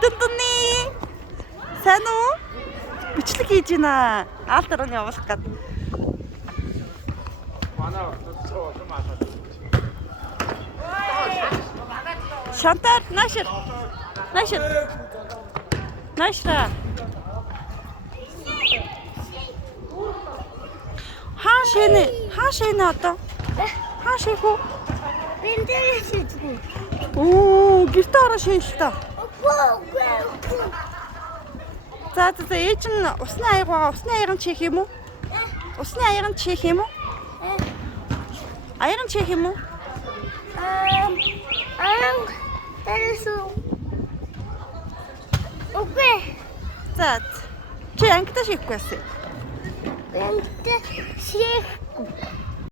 Тутуни. Сайн уу? Бичлэг хийж байна. Алдараа нь явуулах гээд. Шантар, нашир. Нашир. Нашра. Хаашаа одоо? Хаашаа хөө? Бэлдээс үзгүй. Оо, гэртээ ороо шээл та. За ээж нь усны аяг байгаа. Усны аягын чих юм уу? Усны аягын чих юм уу? Аягын чих юм уу? Тэрсүү. Окей. За. Чи ангидаа шихгүй байсан. Бэлдээ шихгүй.